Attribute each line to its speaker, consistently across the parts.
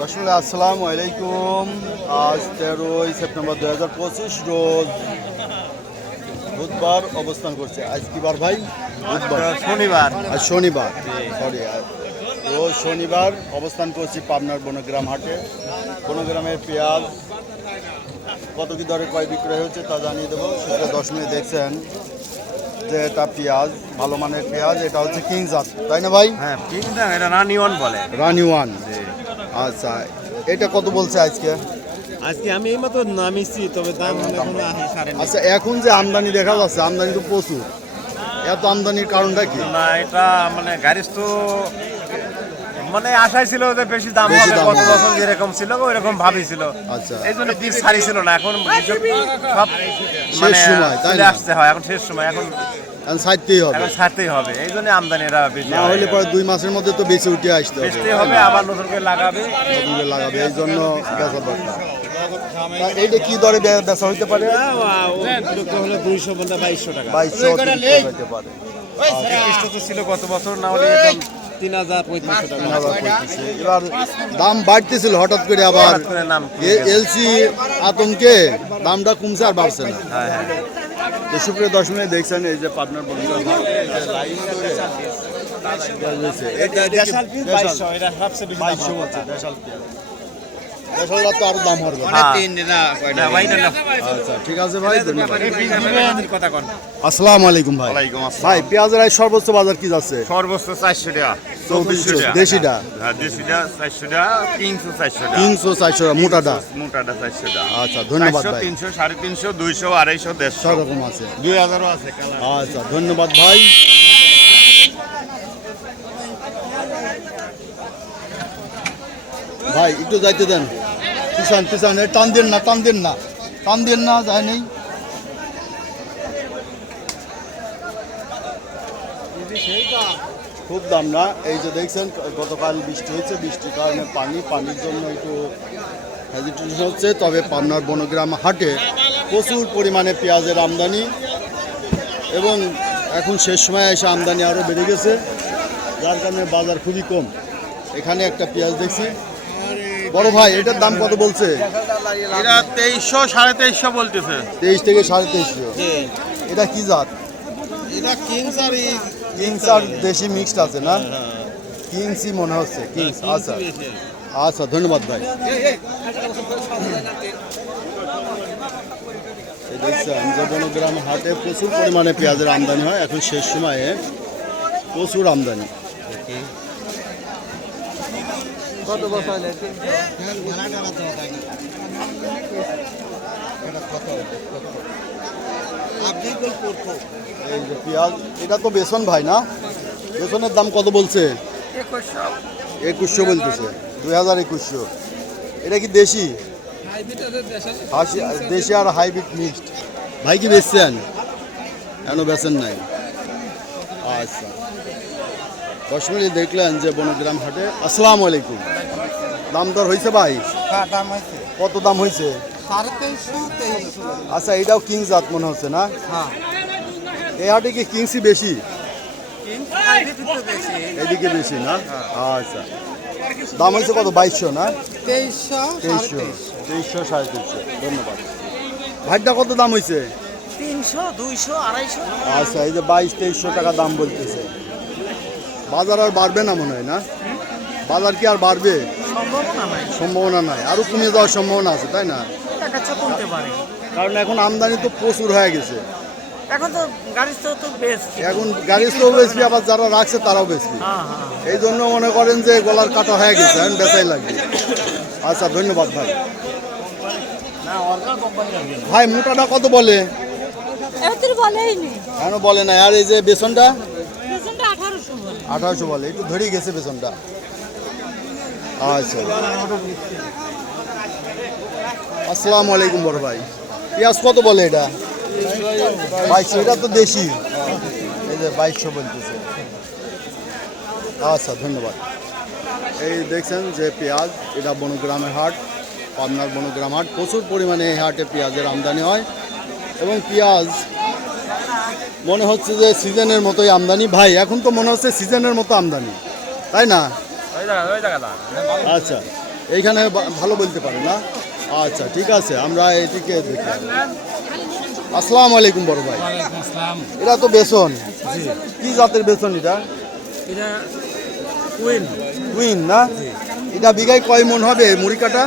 Speaker 1: দর্শক আসসালামু আলাইকুম। আজ তেরোই সেপ্টেম্বর দু হাজার পঁচিশ রোজ বুধবার অবস্থান করছে। আজ কি বার ভাই? বুধবার।
Speaker 2: শনিবার।
Speaker 1: আজ শনিবার। সরি রোজ শনিবার অবস্থান করছি পাবনার বনগ্রাম হাটে। বনগ্রামের পেঁয়াজ কত কি দরে কয় বিক্রয় হচ্ছে তা জানিয়ে দেবো। সেটা দশ মিনিট দেখছেন যে এটা পেঁয়াজ ভালো মানের পেঁয়াজ এটা হচ্ছে কিং জাত। তাই না ভাই?
Speaker 2: হ্যাঁ এটা রানিওয়ান বলে।
Speaker 1: রানি ওয়ান। আচ্ছা এটা কত বলছে আজকে?
Speaker 2: আজকে আমি এই মতো নামিছি তবে দাম এখনও আসে সাড়ে
Speaker 1: আচ্ছা এখন যে আমদানি দেখা যাচ্ছে আমদানি তো প্রচুর। এত আমদানির কারণটা কি?
Speaker 2: না এটা মানে গাড়ির তো মানে আশাই ছিল যে বেশি দাম হবে গত
Speaker 1: হবে।
Speaker 2: বছর যেরকম ছিল ওইরকম ভাবি ছিল।
Speaker 1: আচ্ছা।
Speaker 2: এই জন্য বীজ সারি ছিল না এখন সব মানে
Speaker 1: সময়, তাই না?
Speaker 2: আসতে হয় এখন শেষ সময় এখন
Speaker 1: এখন ছাড়তেই হবে।
Speaker 2: এখন ছাড়তেই হবে। এই জন্য আমদানিটা বেশি
Speaker 1: না হলে পরে দুই মাসের মধ্যে তো বেশি উঠে আসতে হবে।
Speaker 2: হবে আবার নতুন করে লাগাবে।
Speaker 1: নতুন করে লাগাবে এই জন্য বেচা দরকার। এইটা কি দরে বেচা হইতে পারে?
Speaker 2: হলে দুইশো বন্ধা বাইশশো টাকা
Speaker 1: বাইশশো হইতে পারে।
Speaker 2: তো ছিল গত বছর না হলে।
Speaker 1: এবার দাম বাড়তেছিল হঠাৎ করে আবার। এলসি আতঙ্কে দামটা কমছে আর বাড়ছে না।
Speaker 2: হ্যাঁ হ্যাঁ।
Speaker 1: তো সুপ্রিয় মিনিট দেখছেন এই যে পাবনার বন্ধুরা দেশালটা তো আরও দাম হবে আচ্ছা ঠিক আছে ভাই আসসালামু আলাইকুম ভাই। ভাই পেঁয়াজের আজ সর্বোচ্চ বাজার কি যাচ্ছে?
Speaker 3: সর্বোচ্চ চারশো টাকা
Speaker 1: চৌত্রিশশো দেশিটা?
Speaker 3: হ্যাঁ দেশিটা চারশো টাকা তিনশো চারশো টাকা।
Speaker 1: তিনশো চারশো মোটাটা?
Speaker 3: মোটাটা চারশো টাকা।
Speaker 1: আচ্ছা ধন্যবাদ ভাই।
Speaker 3: তিনশো সাড়ে তিনশো দুইশো আড়াইশো দেড়শো।
Speaker 1: রকম আছে।
Speaker 3: দুই হাজারও আছে
Speaker 1: আচ্ছা ধন্যবাদ ভাই। ভাই, একটু যাইতে দেন। পিছান পিছান টান দেন না, টান দেন না। টান দেন না, যায় নেই। খুব দাম না। এই যে দেখছেন, গতকাল বৃষ্টি হয়েছে, বৃষ্টির কারণে পানি, পানির জন্য একটু হেজিটেশন হচ্ছে। তবে পাবনার বনগ্রাম হাটে প্রচুর পরিমাণে পেঁয়াজের আমদানি এবং এখন শেষ সময় এসে আমদানি আরও বেড়ে গেছে। যার কারণে বাজার খুবই কম। এখানে একটা পেঁয়াজ দেখছি। বড় ভাই এটার দাম কত বলছে?
Speaker 3: এটা তেইশশো সাড়ে তেইশশো বলতেছে।
Speaker 1: তেইশ থেকে সাড়ে তেইশশো। এটা কি জাত?
Speaker 2: এটা কিংস আর
Speaker 1: কিংস আর দেশি মিক্সড আছে না? কিংসই মনে হচ্ছে কিংস আচ্ছা। আচ্ছা ধন্যবাদ ভাই। দেখছেন যে বনগ্রাম হাটে প্রচুর পরিমাণে পেঁয়াজের আমদানি হয়। এখন শেষ সময়ে প্রচুর আমদানি।
Speaker 2: কত বছর
Speaker 1: এই যে পেঁয়াজ এটা তো বেসন ভাই না? বেসনের দাম কত বলছে? একুশশো। বলতেছে দুই হাজার একুশশো। এটা কি দেশি? হাসি দেশি আর হাইব্রিড মিক্সড। ভাই কি বেচছেন? কেন বেচেন নাই। আচ্ছা। দশ দেখলেন যে বনগ্রাম হাটে। আসসালামু আলাইকুম। দাম দর হয়েছে ভাই? কত দাম হয়েছে? আচ্ছা এটাও কিং জাত মনে হচ্ছে না?
Speaker 2: হ্যাঁ।
Speaker 1: এই হাটে কি কিংসি বেশি
Speaker 2: বেশি।
Speaker 1: এদিকে বেশি না? আচ্ছা। দাম হয়েছে কত বাইশশো না?
Speaker 2: তেইশশো
Speaker 1: তেইশশো। তেইশশো সাড়ে তেইশশো। ধন্যবাদ। ভাইটা কত দাম হয়েছে?
Speaker 2: তিনশো দুইশো আড়াইশো।
Speaker 1: আচ্ছা এই যে বাইশ তেইশশো টাকা দাম বলতেছে। বাজার আর বাড়বে না মনে হয় না? বাজার কি আর বাড়বে?
Speaker 2: সম্ভাবনা নাই।
Speaker 1: আরও কমে যাওয়ার সম্ভাবনা আছে তাই না?
Speaker 2: টাকা কমতে পারে।
Speaker 1: কারণ এখন আমদানি তো প্রচুর হয়ে গেছে।
Speaker 2: এখন তো গাড়ির তো বেশ।
Speaker 1: এখন গাড়ির তো বেশি আবার যারা রাখছে তারাও বেশি।
Speaker 2: হ্যাঁ হ্যাঁ
Speaker 1: এই জন্য মনে করেন যে গলার কাটা হয়ে গেছে এখন বেচাই লাগবে। আচ্ছা ধন্যবাদ ভাই। ভাই মোটাটা কত বলে?
Speaker 4: এত
Speaker 1: কেন বলে না আর এই যে বেসনটা?
Speaker 4: আঠারোশো বলে,
Speaker 1: একটু ধরেই গেছে পেছনটা। আচ্ছা। আসসালামু আলাইকুম বড় ভাই। পেঁয়াজ কত বলে এটা? বাইশশো এটা তো দেশি। এই যে বাইশশো বলতেছে। আচ্ছা ধন্যবাদ। এই দেখছেন যে পেঁয়াজ, এটা বনগ্রামের হাট, পাবনার বনগ্রাম হাট। প্রচুর পরিমাণে এই হাটে পেঁয়াজের আমদানি হয়। এবং পেঁয়াজ মনে হচ্ছে যে সিজনের মতোই আমদানি। ভাই এখন তো মনে হচ্ছে সিজনের মতো আমদানি। তাই না? আচ্ছা এইখানে ভালো বলতে পারে না? আচ্ছা ঠিক আছে আমরা এটিকে দেখি। আসসালামু আলাইকুম বড় ভাই। এটা তো বেসন। কি জাতের বেসন এটা?
Speaker 5: এটা কুইন
Speaker 1: কুইন না? এটা বিঘায় কয় মন হবে মুড়ি কাটা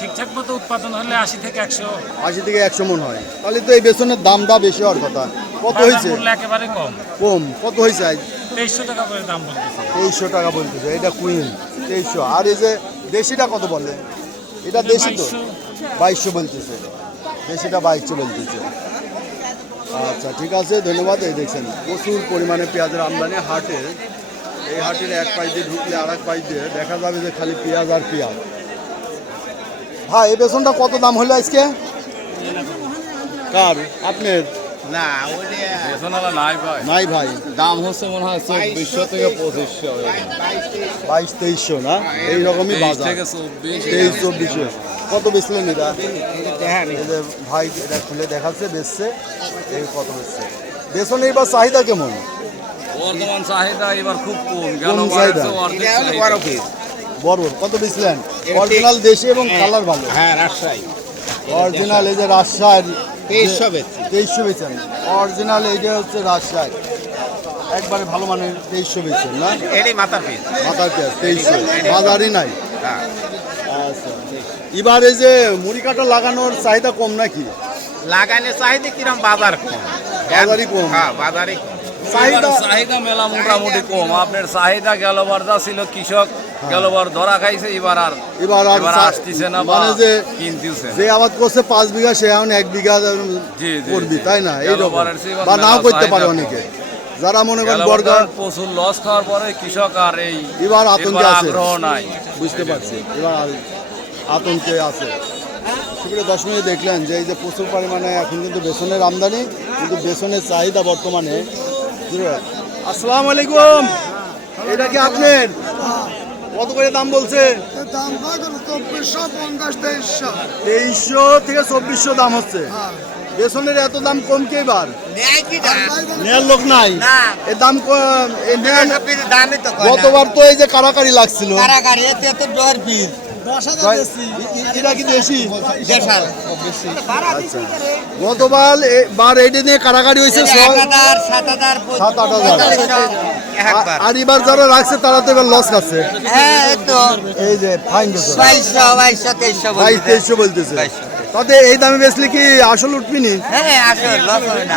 Speaker 5: ঠিকঠাক মতো উৎপাদন হলে আশি থেকে একশো
Speaker 1: আশি থেকে একশো মন হয়। তাহলে তো এই বেসনের দামটা বেশি হওয়ার কথা। কত হয়েছে?
Speaker 5: একেবারে কম।
Speaker 1: কম। কত হয়েছে আজ?
Speaker 5: তেইশশো টাকা করে দাম বলতেছে।
Speaker 1: তেইশশো টাকা বলতেছে এটা কুইন তেইশশো। আর এই যে দেশিটা কত বলে? এটা দেশি তো?
Speaker 5: বাইশশো।
Speaker 1: বলতেছে। দেশিটা বাইশশো বলতেছে। আচ্ছা ঠিক আছে ধন্যবাদ। এই দেখছেন প্রচুর পরিমাণে পেঁয়াজের আমদানি হাটে। এই হাটের এক পাশ দিয়ে ঢুকলে আর এক পাশ দিয়ে দেখা যাবে যে খালি পেঁয়াজ আর পেঁয়াজ। ভাই এই বেসনটা কত দাম হলো আজকে? কার? আপনার?
Speaker 3: না
Speaker 1: নাই ভাই।
Speaker 6: দাম হচ্ছে মনে হয় চব্বিশশো থেকে পঁচিশশো।
Speaker 1: বাইশ তেইশশো না? এইরকমই
Speaker 6: তেইশ
Speaker 1: বাজার। তেইশ চব্বিশে কত বেচলেন এটা? ভাই এটা খুলে দেখাচ্ছে বেচছে। এই কত বেচছে? বেসন এইবার চাহিদা কেমন?
Speaker 6: বর্তমান চাহিদা এবার খুব কম। গেল
Speaker 1: কম চাহিদা? বড় কত বেচলেন অরিজিনাল দেশি এবং কালার ভালো।
Speaker 3: হ্যাঁ রাজশাহী।
Speaker 1: অরিজিনাল এই যে রাজশাহীর
Speaker 3: তেইশশো বেচছি
Speaker 1: তেইশশো বেচেন। অরিজিনাল এইটা হচ্ছে রাজশাহী। একবারে ভালো মানের তেইশশো বেচেন না?
Speaker 3: এটাই মাথার পিস
Speaker 1: মাথার পেঁয়াজ তেইশশো। বাজারই নাই।
Speaker 3: হ্যাঁ।
Speaker 1: আচ্ছা। এবার এই যে মুড়ি কাটা লাগানোর চাহিদা কম নাকি?
Speaker 3: লাগানে চাহিদা কিরম? বাজার কম।
Speaker 1: বাজারই কম।
Speaker 3: হ্যাঁ বাজারই কম।
Speaker 1: চাহিদা
Speaker 6: চাহিদা মেলা মোটামুটি কম। আপনার চাহিদা গেল যা ছিল কৃষক গেলবার ধরা খাইছে এবার আর
Speaker 1: এবার আর
Speaker 6: আসতেছে না
Speaker 1: মানে যে
Speaker 6: কিনতেছে
Speaker 1: যে আবাদ করছে পাঁচ বিঘা সে এখন এক বিঘা করবি তাই না? বা নাও করতে পারে অনেকে। যারা মনে করেন বর্গা
Speaker 6: প্রচুর লস খাওয়ার পরে কৃষক আর এই
Speaker 1: এবার আতঙ্কে আছে।
Speaker 6: নাই।
Speaker 1: বুঝতে পারছি। এবার আতঙ্কে আছে। সেগুলো দশ মিনিট দেখলেন যে এই যে প্রচুর পরিমাণে এখন কিন্তু বেসনের আমদানি কিন্তু বেসনের চাহিদা বর্তমানে। আসসালামু আলাইকুম। এটা কি আপনার? কত করে দাম বলছে?
Speaker 7: দাম চব্বিশশো পঞ্চাশ তেইশশো।
Speaker 1: তেইশশো থেকে চব্বিশশো দাম হচ্ছে। বেসনের এত দাম কম কে এবার নেয়ার লোক নাই। এর দাম কম গতবার তো এই যে কারাকারি লাগছিল। ভাই, এ- এ- এটা কি দেশি? গতবার বার এইটা নিয়ে কারাকারি হয়েছে ছয়- সাত আট হাজার। আর এবার যারা রাখছে তারা তো এবার লস খাচ্ছে। এই যে ফাইন বাইশ তেইশশো বলতেছে। তাতে এই দামে বেচলে কি আসল উঠবিনি?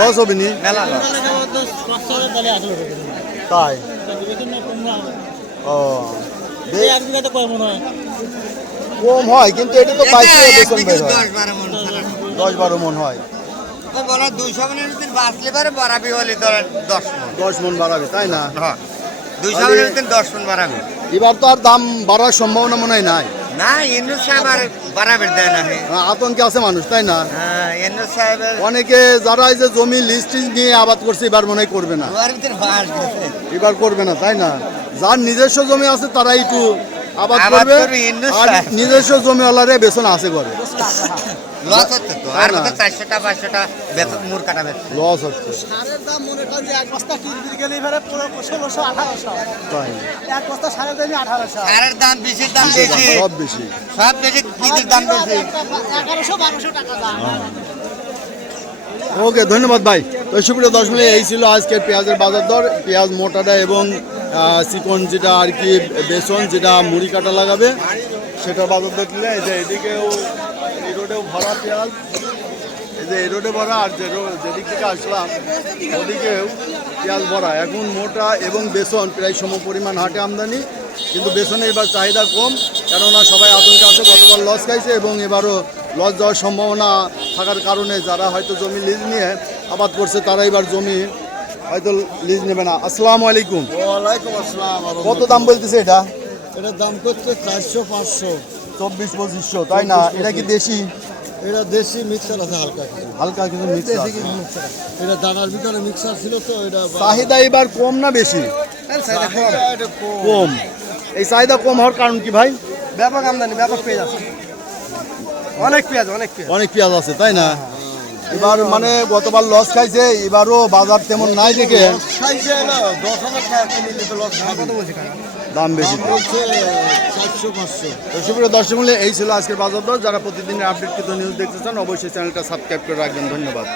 Speaker 1: লস হবে নি। তাই? ও। বে- কম হয় কিন্তু এটা তো বাইশ টাকা বেতন বের হয়। দশ বারো মন হয়।
Speaker 8: দুইশো মিনিট দিন বাঁচলে পারে বাড়াবি হলে ধরেন দশ মন।
Speaker 1: দশ মন বাড়াবে তাই না?
Speaker 8: হ্যাঁ দুইশো দশ মন বাড়াবি।
Speaker 1: এবার তো আর দাম বাড়ার সম্ভাবনা মনে হয় নাই।
Speaker 8: না ইন্দ্র সাহেব আর বাড়াবের দেয় না।
Speaker 1: আতঙ্কে আছে মানুষ তাই না?
Speaker 8: হ্যাঁ ইন্দ্র
Speaker 1: অনেকে যারা এই যে জমি লিস্ট নিয়ে আবাদ করছে এবার মনে হয় করবে না। এবার করবে না তাই না? যার নিজস্ব জমি আছে তারা একটু আবাদ করবে আর। নিজস্ব জমিওয়ালারে বেতন আছে করে
Speaker 8: লস হচ্ছে তো আর
Speaker 1: না।
Speaker 8: মতো চারশোটা পাঁচশোটা বেতন মুর কাটা বেতন?
Speaker 1: লস হচ্ছে।
Speaker 7: সারের দাম মনে করি এক বস্তা কিনতে গেলে এবারে ষোলোশো আঠারোশো। এক বস্তা সারের দামই আঠারোশো।
Speaker 8: সারের দাম বেশির দাম বেশি
Speaker 1: সব বেশি।
Speaker 8: সব বেশি দাম বেশি?
Speaker 7: এগারোশো বারোশো টাকা দাম।
Speaker 1: ওকে ধন্যবাদ ভাই। তো সুপ্রিয় দশ মিনিট এই ছিল আজকের পেঁয়াজের বাজার দর। পেঁয়াজ মোটাটা এবং চিকন যেটা আর কি বেসন, যেটা মুড়ি কাটা লাগাবে, সেটা বাজার দর দিলে এই যে এদিকেও, এই রোডেও ভরা পেঁয়াজ, এই যে এই রোডে ভরা আর যে যেদিক থেকে আসলাম, ওদিকেও পেঁয়াজ ভরা। এখন মোটা এবং বেসন প্রায় সম পরিমাণ হাটে আমদানি, কিন্তু বেসনের এবার চাহিদা কম, কেননা সবাই আতঙ্কে আছে, গতবার লস খাইছে এবং এবারও লস যাওয়ার সম্ভাবনা থাকার কারণে যারা হয়তো জমি লিজ নিয়ে আবাদ করছে, তারা এবার জমি হয়তো লিজ নেবে না। আসসালামু আলাইকুম।
Speaker 7: ওয়ালাইকুম আসসালাম
Speaker 1: কত দাম বলতেছে এটা?
Speaker 7: এটার দাম করছে চারশো পাঁচশো।
Speaker 1: চব্বিশ পঁচিশশো তাই না? এটা কি দেশি?
Speaker 7: এটা দেশি মিক্সার আছে হালকা
Speaker 1: হালকা কিছু
Speaker 7: মিক্সার এটা দানার ভিতরে মিক্সার ছিল তো এটা
Speaker 1: চাহিদা এবার কম না বেশি?
Speaker 7: কম।
Speaker 1: কম। এই চাহিদা কম হওয়ার কারণ কি ভাই?
Speaker 7: ব্যাপক আমদানি ব্যাপক পেঁয়াজ আছে। অনেক পেঁয়াজ অনেক পেঁয়াজ।
Speaker 1: অনেক পেঁয়াজ আছে তাই না? এবার মানে গতবার লস খাইছে, এবারও বাজার তেমন নাই দেখে। দাম বেশি সুপ্রিয় দর্শক এই ছিল আজকের বাজার দর। যারা প্রতিদিনের আপডেট নিউজ দেখতে চান, অবশ্যই চ্যানেলটা সাবস্ক্রাইব করে রাখবেন। ধন্যবাদ।